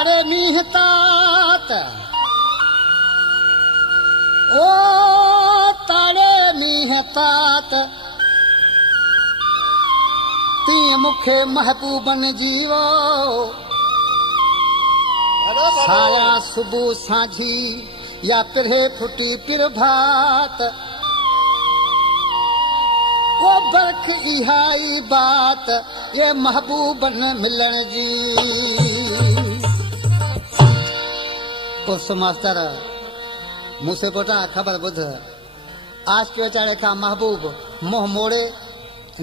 तारे मींह तात ओ तारे मींह तात तीअं मूंखे महबूबन जीवो साया सुबुह सांझी या पिरे फुटी पिर भात वो बरख इहाई बात ये महबूबन मिलण जी। उस मास्टर मूंसे पुटा खबर बुध आज के वेचारे का महबूब मोह मोड़े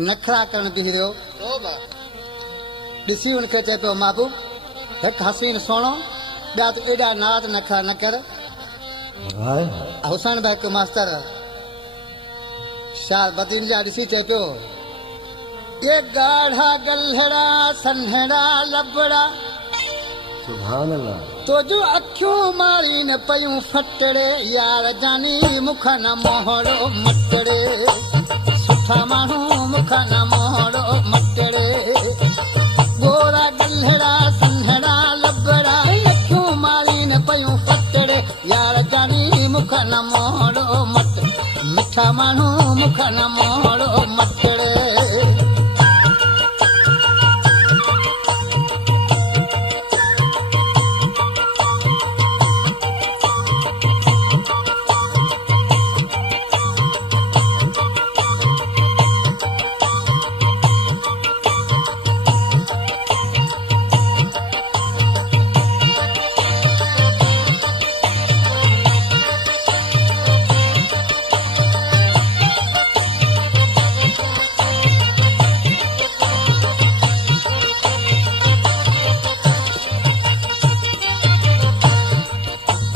नखरा करण बीह रहियो ॾिसी उनखे चए पियो महबूब हिकु हसीन सोणो ॿिया त एॾा नाज़ नखरा न कर। हुसैन भाई को मास्टर शार बदीन जा ॾिसी चए पियो ये गाढ़ा गल्हड़ा सन्हड़ा लबड़ा सुभान अल्लाह तो जो अखियूं मारी न पयूं फटड़े यार जानी मुख न मोहड़ो मटड़े सुठा माण्हू मुख न मोहड़ो मटड़े गोरा गल्हड़ा सन्हड़ा लबड़ा अखियूं मारी न पयूं फटड़े यार जानी मुख न मोहड़ो मट मिठा माण्हू मुख न मोहड़ो मटड़े।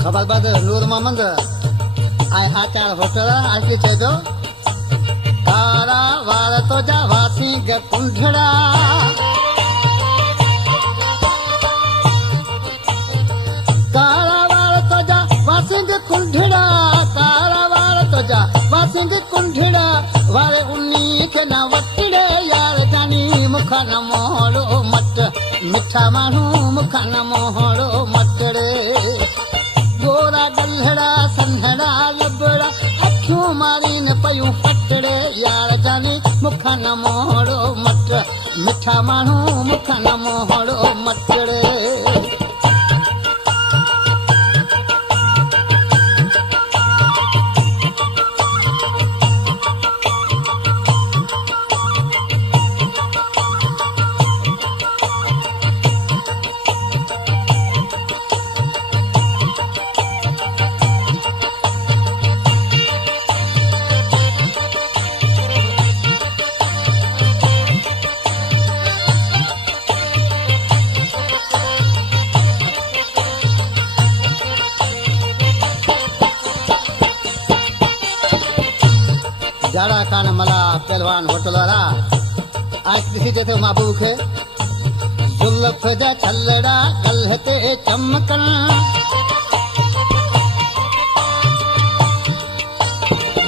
खबर बाद नूर मोहम्मद आचार होटल आज के चए पियो कारा वार तो जा वासी ग कुंढड़ा कारा वार तो जा वासी ग कुंढड़ा कारा वार तो जा वासी ग कुंढड़ा वारे उन्नी के न वटड़े यार जानी मुख न मोहड़ो मट मिठा माण्हू मुख न मोहड़ो मटड़े गोरा गल्हड़ा सन्हड़ा लबड़ा अखियूं मारी न पयूं फटड़े यार जानी मुख न मोहड़ो मट मिठा माण्हू मुख न मोहड़ो मटड़े। जाड़ा कान मला पहलवान होटल वाला आज ॾिसी चए थो महबूब खे जुल्फ जा छलड़ा गल्ह ते चमकन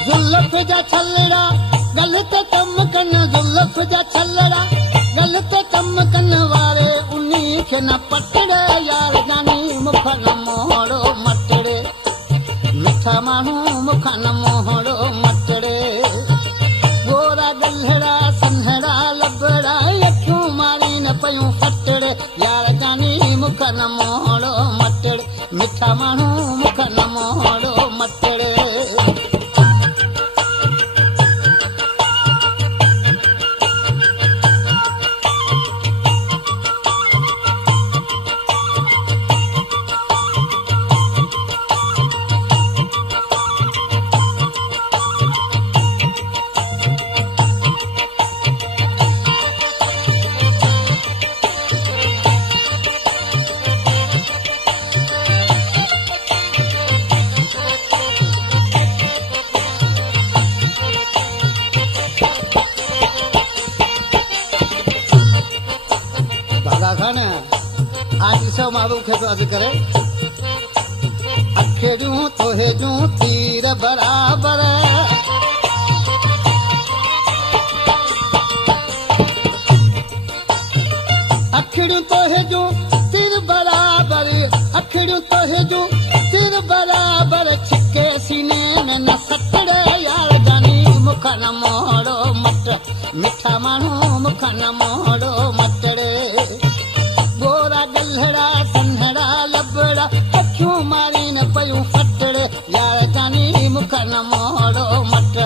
जुल्फ जा छलड़ा गल्ह ते चमकन जुल्फ जा छलड़ा गल्ह ते चमकन वारे उन्ही खे न पटड़े यार जानी मुख न मोहड़ो मटड़े मिठा माण्हू मुख न मोहड़ो मटड़े गोरा गल्हड़ा सन्हड़ा लबड़ा अखियूं मारी न पयूं फटड़े यार जानी मुख न मोहड़ो मटड़े मिठा माण्हू मुख न मोहड़ो मटड़े। आज महबूब खे तो अॼु करे अखियूं तोहे जूं तीर बराबर अखियूं तोहे जूं तीर बराबर तुंहिंजूं तोहिजूं सिर बराबर छिके सीने में न सतड़े यार जानी मुख न मोड़ो मट मिठा माण्हू मुख न मोड़ो मटड़े गोरा गल्हड़ा सन्हड़ा लबड़ा अखियूं मारी न पयूं फटड़े यार जानी मुख न मोड़ो मट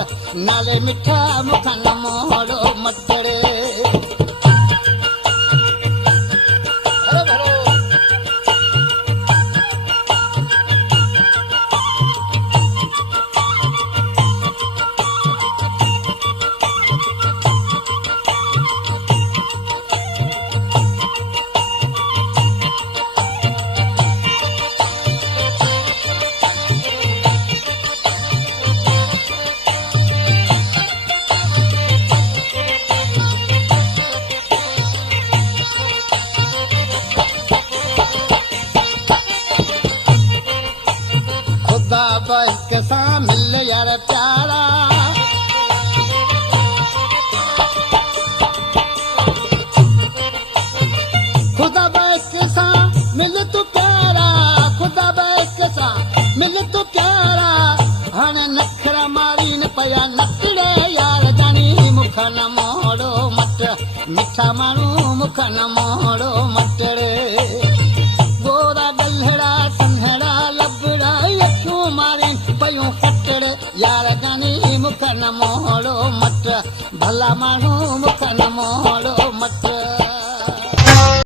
नाले मिठा मुख न मोड़ो मटड़े खुदा बहक सां मिल यार प्यारा खुदा बहक सां मिल तू प्यारा खुदा बहक सां मिल तू प्यारा हाणे नखरा मारी न पया नकड़े यार जानी मुख न मोड़ो मट मिठा माण्हू मुख न मोड़ो मटड़े गोरा गल्हड़ा सन्हड़ा लबड़ा अखियूं मारी पयूं फटड़े यार जानी मुख न मोड़ो मट भला माण्हू मुख न मोड़ो